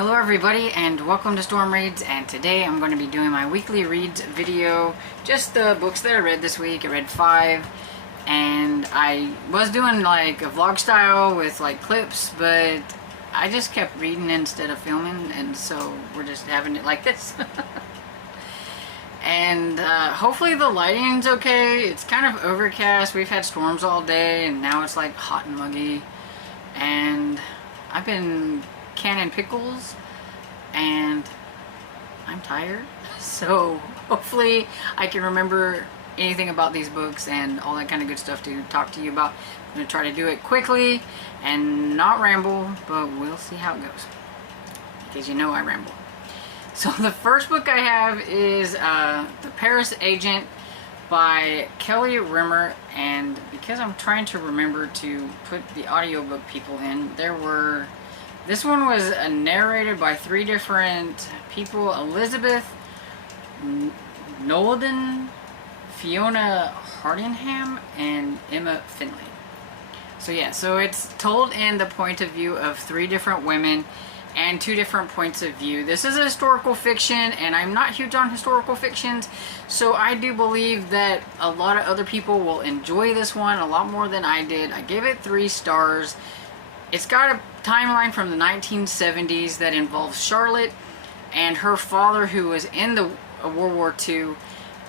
Hello everybody and welcome to Storm Reads, and today I'm going to be doing my weekly reads video, just the books that I read this week. I read 5 and I was doing like a vlog style with like clips, but I just kept reading instead of filming, and so we're just having it like this. And hopefully the lighting's okay. It's kind of overcast. We've had storms all day and now it's like hot and muggy, and I've been canning pickles and I'm tired, so hopefully I can remember anything about these books and all that kind of good stuff to talk to you about. I'm going to try to do it quickly and not ramble, but we'll see how it goes, because you know I ramble. So the first book I have is The Paris Agent by Kelly Rimmer, and because I'm trying to remember to put the audiobook people in, this one was narrated by 3 different people: Elizabeth Knowlden, Fiona Hardingham, and Emma Finley. So yeah, so it's told in the point of view of 3 different women and 2 different points of view. This is a historical fiction, and I'm not huge on historical fictions, so I do believe that a lot of other people will enjoy this one a lot more than I did. I gave it 3 stars. It's got a timeline from the 1970s that involves Charlotte and her father, who was in the World War II,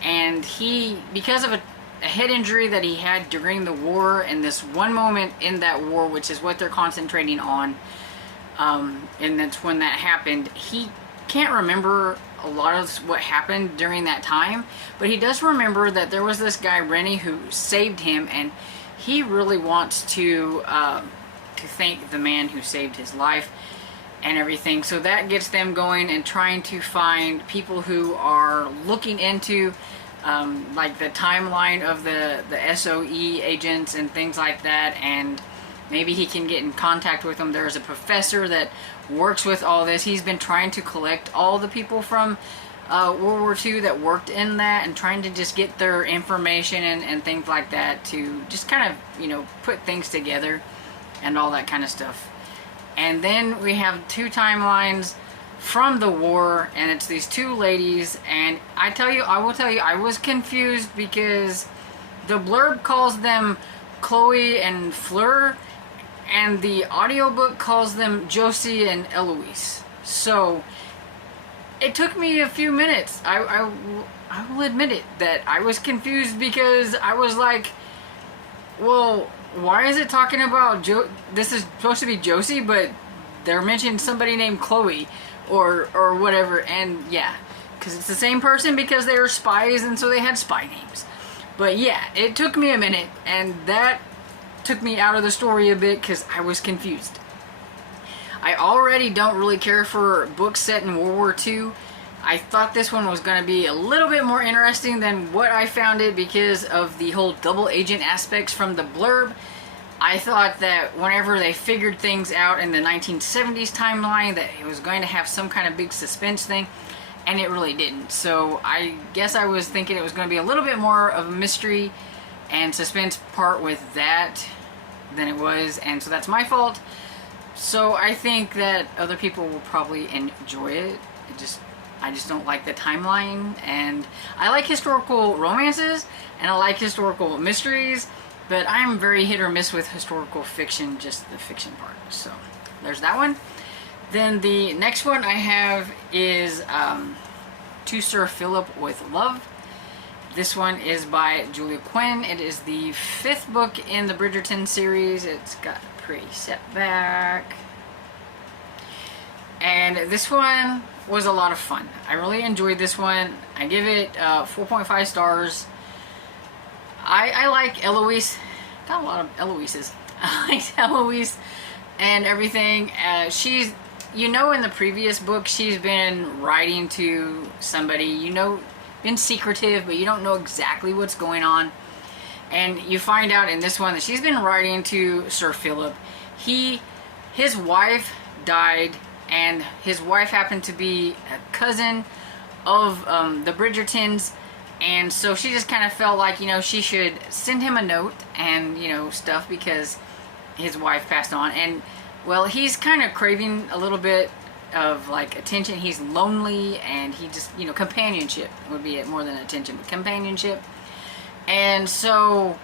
and he, because of a head injury that he had during the war, and this one moment in that war, which is what they're concentrating on, and that's when that happened. He can't remember a lot of what happened during that time, but he does remember that there was this guy Rennie who saved him, and he really wants to thank the man who saved his life and everything. So that gets them going and trying to find people who are looking into like the timeline of the SOE agents and things like that, and maybe he can get in contact with them. There's a professor that works with all this. He's been trying to collect all the people from World War II that worked in that, and trying to just get their information and things like that, to just kind of, you know, put things together and all that kind of stuff. And then we have 2 timelines from the war, and it's these 2 ladies, and I will tell you, I was confused because the blurb calls them Chloe and Fleur, and the audiobook calls them Josie and Eloise. So it took me a few minutes. I will admit it, that I was confused, because I was like, well, why is it talking about this is supposed to be Josie, but they're mentioning somebody named Chloe or whatever. And yeah, because it's the same person, because they were spies, and so they had spy names. But yeah, it took me a minute, and that took me out of the story a bit because I was confused. I already don't really care for books set in World War II. I thought this one was going to be a little bit more interesting than what I found it, because of the whole double agent aspects from the blurb. I thought that whenever they figured things out in the 1970s timeline, that it was going to have some kind of big suspense thing, and it really didn't. So I guess I was thinking it was going to be a little bit more of a mystery and suspense part with that than it was, and so that's my fault. So I think that other people will probably enjoy it. I just don't like the timeline, and I like historical romances and I like historical mysteries, but I'm very hit or miss with historical fiction, just the fiction part. So there's that one. Then the next one I have is To Sir Philip with Love. This one is by Julia Quinn. It is the 5th book in the Bridgerton series. It's got a pretty set back. And this one was a lot of fun. I really enjoyed this one. I give it 4.5 stars. I like Eloise. Got a lot of Eloises. I like Eloise and everything. She's, you know, in the previous book, she's been writing to somebody, you know, been secretive, but you don't know exactly what's going on. And you find out in this one that she's been writing to Sir Philip. His wife died, and his wife happened to be a cousin of the Bridgertons, and so she just kind of felt like, you know, she should send him a note and, you know, stuff, because his wife passed on. And well, he's kind of craving a little bit of like attention. He's lonely, and he just, you know, companionship would be it, more than attention, but companionship. And so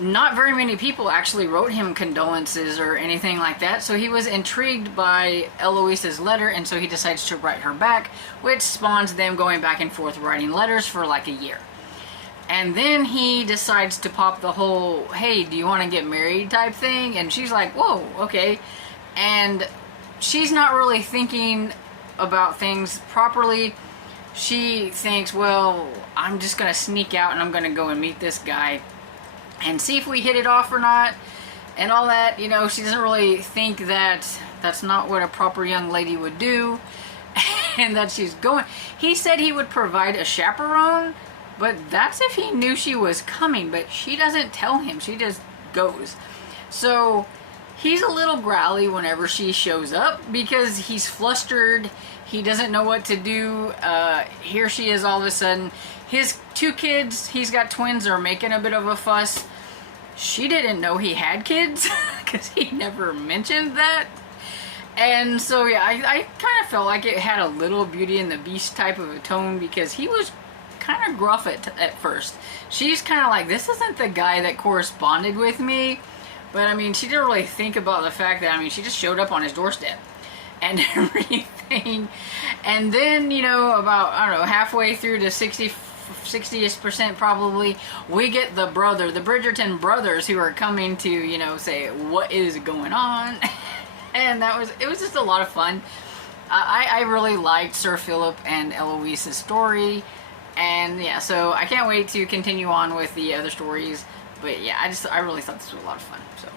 not very many people actually wrote him condolences or anything like that. So he was intrigued by Eloise's letter, and so he decides to write her back, which spawns them going back and forth writing letters for like a year. And then he decides to pop the whole, hey, do you want to get married type thing? And she's like, whoa, okay. And she's not really thinking about things properly. She thinks, well, I'm just going to sneak out and I'm going to go and meet this guy and see if we hit it off or not. And all that, you know, she doesn't really think that that's not what a proper young lady would do. And that she's going. He said he would provide a chaperone, but that's if he knew she was coming. But she doesn't tell him. She just goes. So he's a little growly whenever she shows up because he's flustered. He doesn't know what to do. Here she is all of a sudden. His 2 kids, he's got twins, are making a bit of a fuss. She didn't know he had kids because he never mentioned that. And so, yeah, I kind of felt like it had a little Beauty and the Beast type of a tone because he was kind of gruff at first. She's kind of like, this isn't the guy that corresponded with me. But, I mean, she didn't really think about the fact that, I mean, she just showed up on his doorstep and everything. And then, you know, about, I don't know, halfway through to 60% probably, we get the Bridgerton brothers who are coming to, you know, say, what is going on? And it was just a lot of fun. I really liked Sir Philip and Eloise's story. And yeah, so I can't wait to continue on with the other stories. But yeah, I really thought this was a lot of fun. So,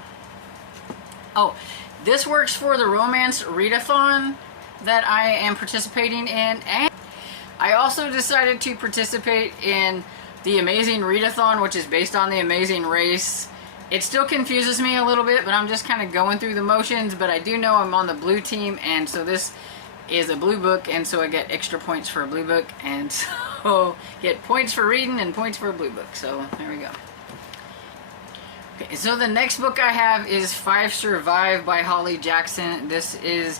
oh, this works for the romance readathon that I am participating in, and I also decided to participate in the Amazing Readathon, which is based on the Amazing Race. It still confuses me a little bit, but I'm just kind of going through the motions. But I do know I'm on the blue team, and so this is a blue book, and so I get extra points for a blue book, and so get points for reading and points for a blue book. So there we go. Okay, so the next book I have is 5 Survive by Holly Jackson. This is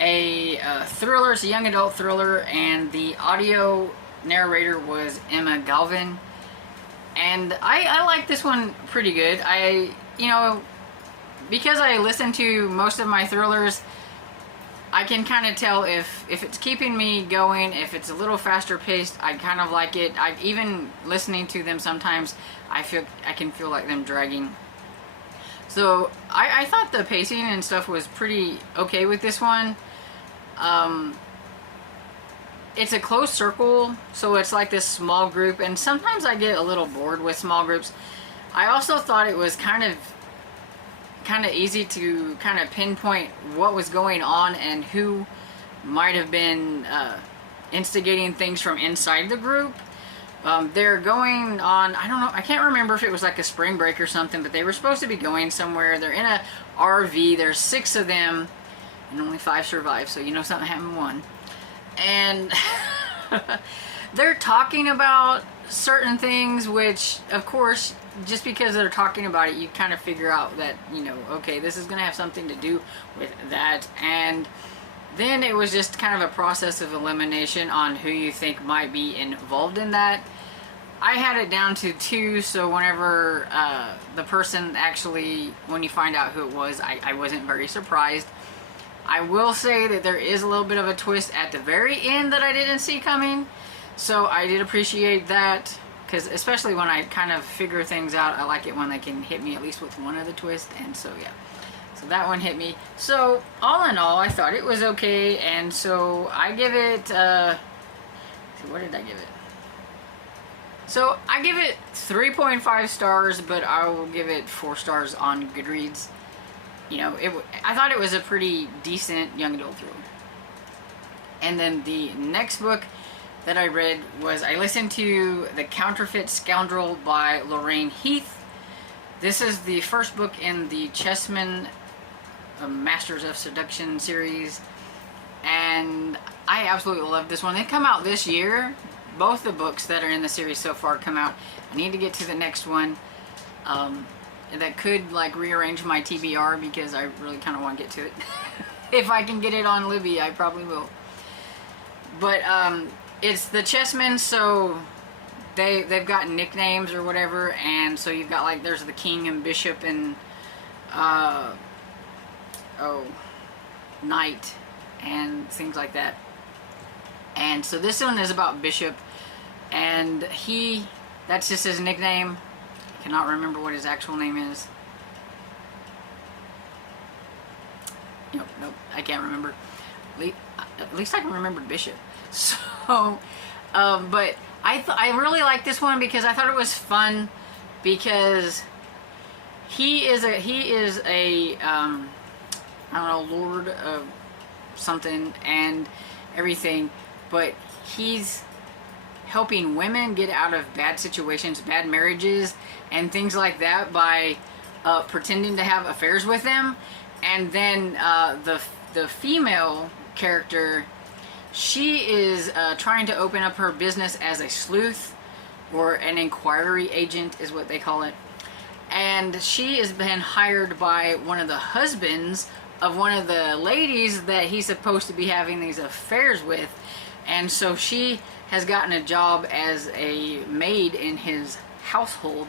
a thriller. It's a young adult thriller, and the audio narrator was Emma Galvin. And I like this one pretty good. You know, because I listen to most of my thrillers, I can kind of tell if it's keeping me going, if it's a little faster paced, I kind of like it. Even listening to them sometimes, I can feel like them dragging. So I thought the pacing and stuff was pretty okay with this one. It's a closed circle, so it's like this small group, and sometimes I get a little bored with small groups. I also thought it was kind of easy to kind of pinpoint what was going on and who might have been instigating things from inside the group. They're going on, I don't know, I can't remember if it was like a spring break or something, but they were supposed to be going somewhere. They're in a RV. There's 6 of them, and only 5 survive, so you know something happened to one. And they're talking about certain things, which, of course, just because they're talking about it, you kind of figure out that, you know, okay, this is going to have something to do with that. And then it was just kind of a process of elimination on who you think might be involved in that. I had it down to 2, so whenever the person actually, when you find out who it was, I wasn't very surprised. I will say that there is a little bit of a twist at the very end that I didn't see coming, so I did appreciate that, because especially when I kind of figure things out, I like it when they can hit me at least with one of the twists, and so yeah. So that one hit me. So all in all, I thought it was okay, and so I give it, what did I give it? So I give it 3.5 stars, but I will give it 4 stars on Goodreads. You know, I thought it was a pretty decent young adult thriller. And then the next book that I read was, I listened to The Counterfeit Scoundrel by Lorraine Heath. This is the first book in the Chessmen Masters of Seduction series, and I absolutely love this one. They come out this year. Both the books that are in the series so far come out. I need to get to the next one. That could like rearrange my TBR because I really kind of want to get to it. If I can get it on Libby, I probably will. But it's the chessmen, so they've got nicknames or whatever, and so you've got like there's the king and bishop and knight and things like that. And so this one is about Bishop, and that's just his nickname. I cannot remember what his actual name is. Nope, I can't remember. At least I can remember Bishop. So, but I really like this one because I thought it was fun, because he is a I don't know, lord of something and everything, but he's helping women get out of bad situations, bad marriages, and things like that by pretending to have affairs with them. And then the female character, she is trying to open up her business as a sleuth, or an inquiry agent is what they call it. And she has been hired by one of the husbands of one of the ladies that he's supposed to be having these affairs with. And so she has gotten a job as a maid in his household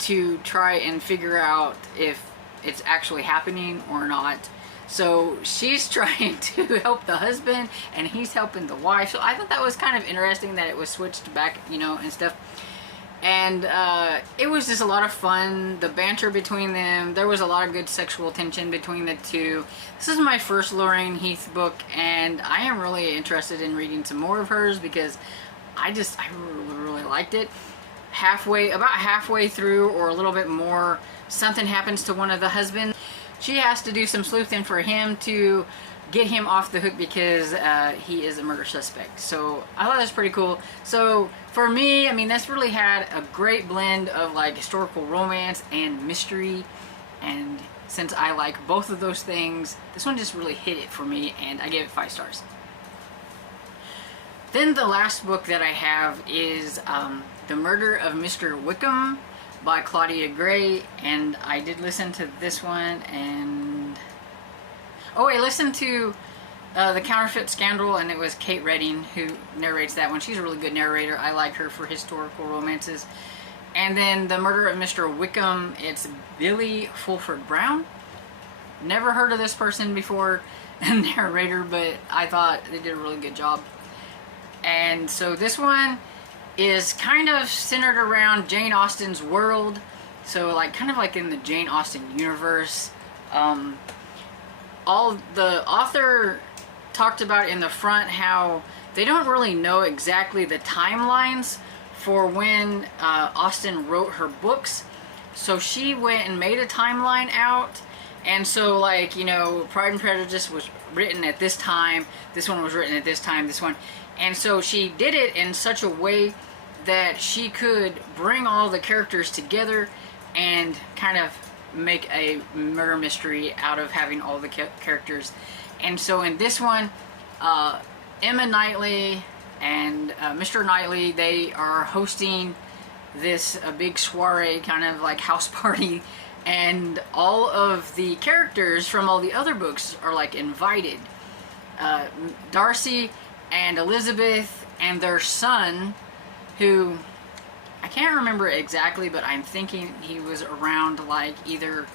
to try and figure out if it's actually happening or not. So she's trying to help the husband and he's helping the wife. So I thought that was kind of interesting that it was switched back, you know, and stuff. And it was just a lot of fun. The banter between them. There was a lot of good sexual tension between the two. This is my first Lorraine Heath book, and I am really interested in reading some more of hers because I really liked it. About halfway through, or a little bit more, something happens to one of the husbands. She has to do some sleuthing for him to get him off the hook because he is a murder suspect. So I thought that was pretty cool. So for me, I mean, this really had a great blend of like historical romance and mystery. And since I like both of those things, this one just really hit it for me, and I gave it 5 stars. Then the last book that I have is The Murder of Mr. Wickham by Claudia Gray, and I did listen to this one, and I listened to The Counterfeit Scoundrel, and it was Kate Redding who narrates that one. She's a really good narrator. I like her for historical romances. And then The Murder of Mr. Wickham, it's Billy Fulford Brown. Never heard of this person before, narrator, but I thought they did a really good job. And so this one is kind of centered around Jane Austen's world. So like kind of like in the Jane Austen universe. All the author talked about in the front how they don't really know exactly the timelines for when Austen wrote her books. So she went and made a timeline out. And so like, you know, Pride and Prejudice was written at this time. This one was written at this time, this one. And so she did it in such a way that she could bring all the characters together and kind of make a murder mystery out of having all the characters. And so in this one, Emma Knightley and Mr. Knightley, they are hosting this big soiree, kind of like house party, and all of the characters from all the other books are like invited. Darcy and Elizabeth and their son, who I can't remember exactly, but I'm thinking he was around like either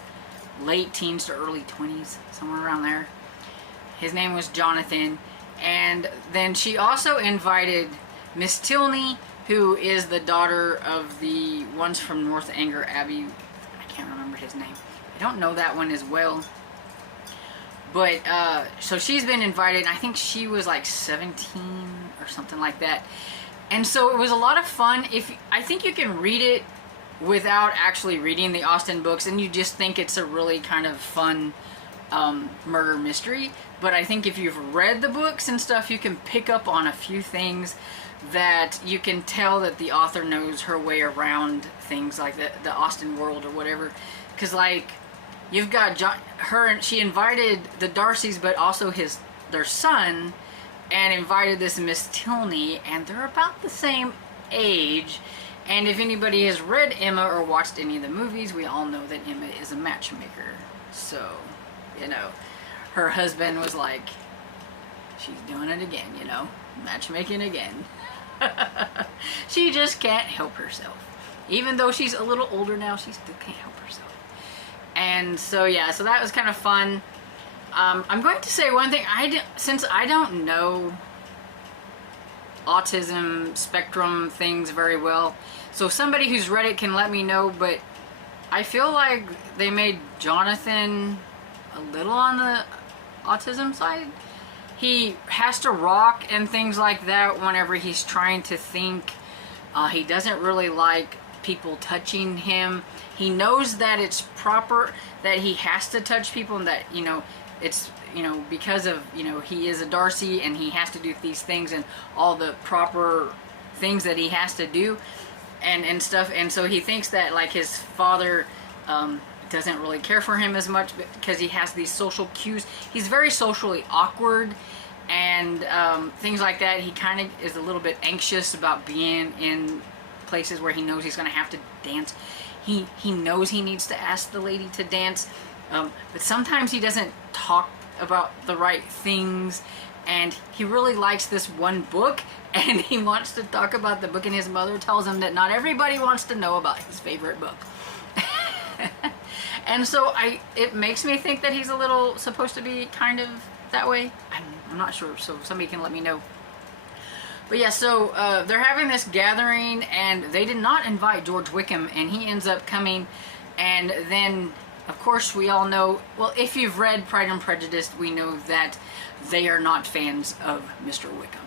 late teens to early 20s, somewhere around there. His name was Jonathan. And then she also invited Miss Tilney, who is the daughter of the ones from North Anger Abbey. I can't remember his name. I don't know that one as well. But, so she's been invited, and I think she was like 17 or something like that. And so it was a lot of fun. I think you can read it without actually reading the Austen books, and you just think it's a really kind of fun murder mystery. But I think if you've read the books and stuff, you can pick up on a few things that you can tell that the author knows her way around things like the Austen world or whatever. Because like, you've got she invited the Darcys, but also their son, and invited this Miss Tilney, and they're about the same age. And if anybody has read Emma or watched any of the movies, we all know that Emma is a matchmaker. So, you know, her husband was like, she's doing it again, you know, matchmaking again. She just can't help herself. Even though she's a little older now, she still can't help herself. And so yeah, so that was kind of fun. I'm going to say one thing. Since I don't know autism spectrum things very well, so somebody who's read it can let me know, but I feel like they made Jonathan a little on the autism side. He has to rock and things like that whenever he's trying to think. He doesn't really like people touching him. He knows that it's proper, that he has to touch people, and that, you know, it's, you know, because of, you know, he is a Darcy and he has to do these things and all the proper things that he has to do and stuff. And so he thinks that, like, his father doesn't really care for him as much because he has these social cues. He's very socially awkward and things like that. He kind of is a little bit anxious about being in places where he knows he's going to have to dance. He knows he needs to ask the lady to dance, but sometimes he doesn't talk about the right things, and he really likes this one book and he wants to talk about the book, and his mother tells him that not everybody wants to know about his favorite book. And so it makes me think that he's a little supposed to be kind of that way. I'm not sure, so somebody can let me know. But yeah, so they're having this gathering, and they did not invite George Wickham, and he ends up coming. And then, of course, we all know, well, if you've read Pride and Prejudice, we know that they are not fans of Mr. Wickham.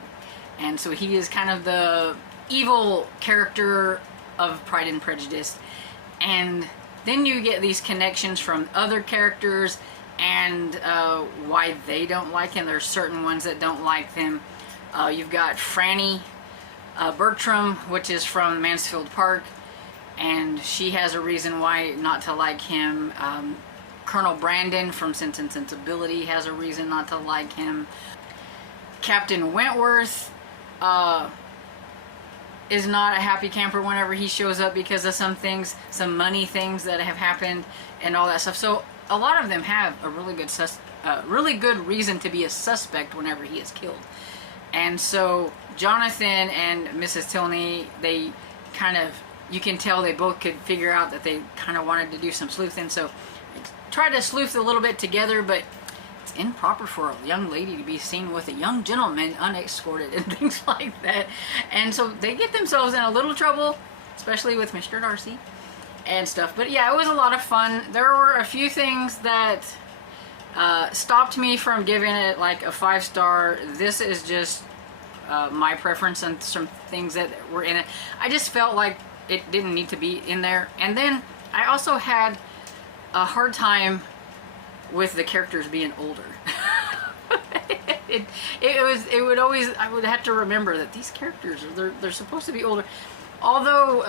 And so he is kind of the evil character of Pride and Prejudice. And then you get these connections from other characters and why they don't like him. There's certain ones that don't like them. You've got Franny Bertram, which is from Mansfield Park, and she has a reason why not to like him. Colonel Brandon from Sense and Sensibility has a reason not to like him. Captain Wentworth is not a happy camper whenever he shows up because of some things, some money things that have happened and all that stuff. So a lot of them have a really good reason to be a suspect whenever he is killed. And so Jonathan and Mrs. Tilney, they kind of, you can tell they both could figure out that they kind of wanted to do some sleuthing. So they try to sleuth a little bit together, but it's improper for a young lady to be seen with a young gentleman unescorted and things like that. And so they get themselves in a little trouble, especially with Mr. Darcy and stuff. But yeah, it was a lot of fun. There were a few things that stopped me from giving it like a 5-star. This is just my preference and some things that were in it. I just felt like it didn't need to be in there. And then I also had a hard time with the characters being older. I would have to remember that these characters, they're supposed to be older. Although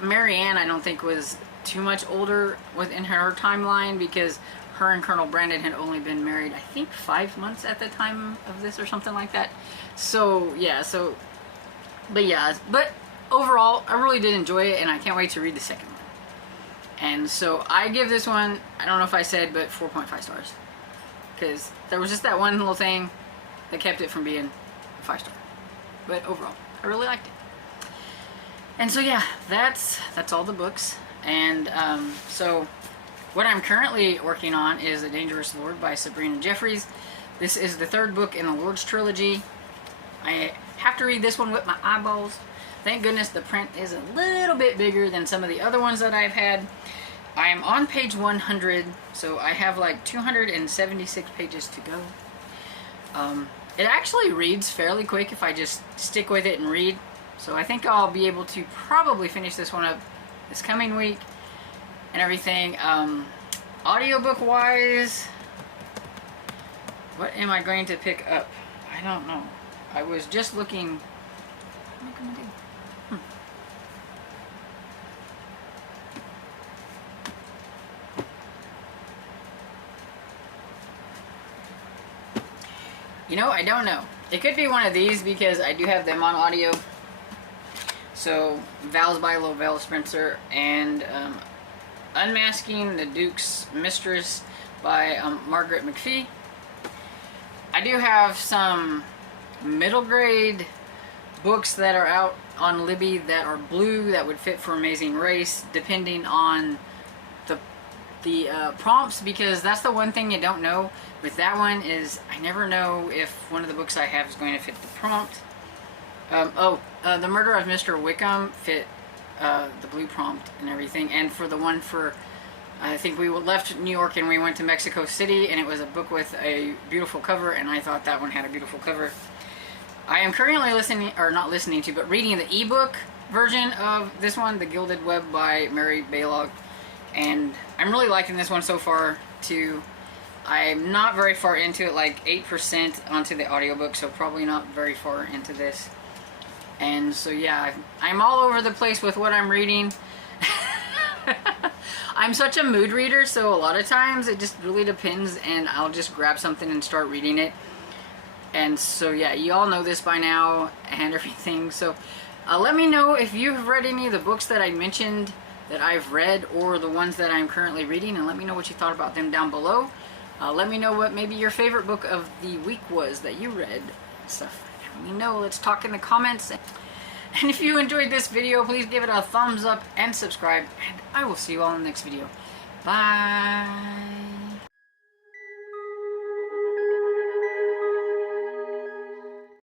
Marianne, I don't think, was too much older within her timeline, because her and Colonel Brandon had only been married, I think, 5 months at the time of this or something like that. So yeah, but overall, I really did enjoy it, and I can't wait to read the second one. And so I give this one, I don't know if I said, but 4.5 stars. Because there was just that one little thing that kept it from being a 5-star. But overall, I really liked it. And so yeah, that's all the books. And so what I'm currently working on is A Dangerous Lord by Sabrina Jeffries. This is the 3rd book in the Lord's trilogy. I have to read this one with my eyeballs. Thank goodness the print is a little bit bigger than some of the other ones that I've had. I am on page 100, so I have like 276 pages to go. It actually reads fairly quick if I just stick with it and read. So I think I'll be able to probably finish this one up this coming week and everything. Audiobook wise, what am I going to pick up? I don't know. I was just looking. What am I going to do? You know, I don't know. It could be one of these because I do have them on audio. So, Vows by Lovell Spencer and Unmasking the Duke's Mistress by Margaret McPhee. I do have some middle grade books that are out on Libby that are blue that would fit for Amazing Race, depending on the prompts, because that's the one thing you don't know with that one is I never know if one of the books I have is going to fit the prompt. The Murder of Mr Wickham fit the blue prompt and everything, and for the one for I think we left New York and we went to Mexico City, and it was a book with a beautiful cover, and I thought that one had a beautiful cover. I am currently reading the ebook version of this one, The Gilded Web by Mary Baylog, and I'm really liking this one so far too. I'm not very far into it, like 8% onto the audiobook, so probably not very far into this. And so yeah, I'm all over the place with what I'm reading. I'm such a mood reader, so a lot of times it just really depends, and I'll just grab something and start reading it. And so yeah, you all know this by now and everything. So let me know if you've read any of the books that I mentioned that I've read, or the ones that I'm currently reading, and let me know what you thought about them down below. Let me know what maybe your favorite book of the week was that you read and stuff. Let me know. Let's talk in the comments. And if you enjoyed this video, please give it a thumbs up and subscribe. And I will see you all in the next video. Bye.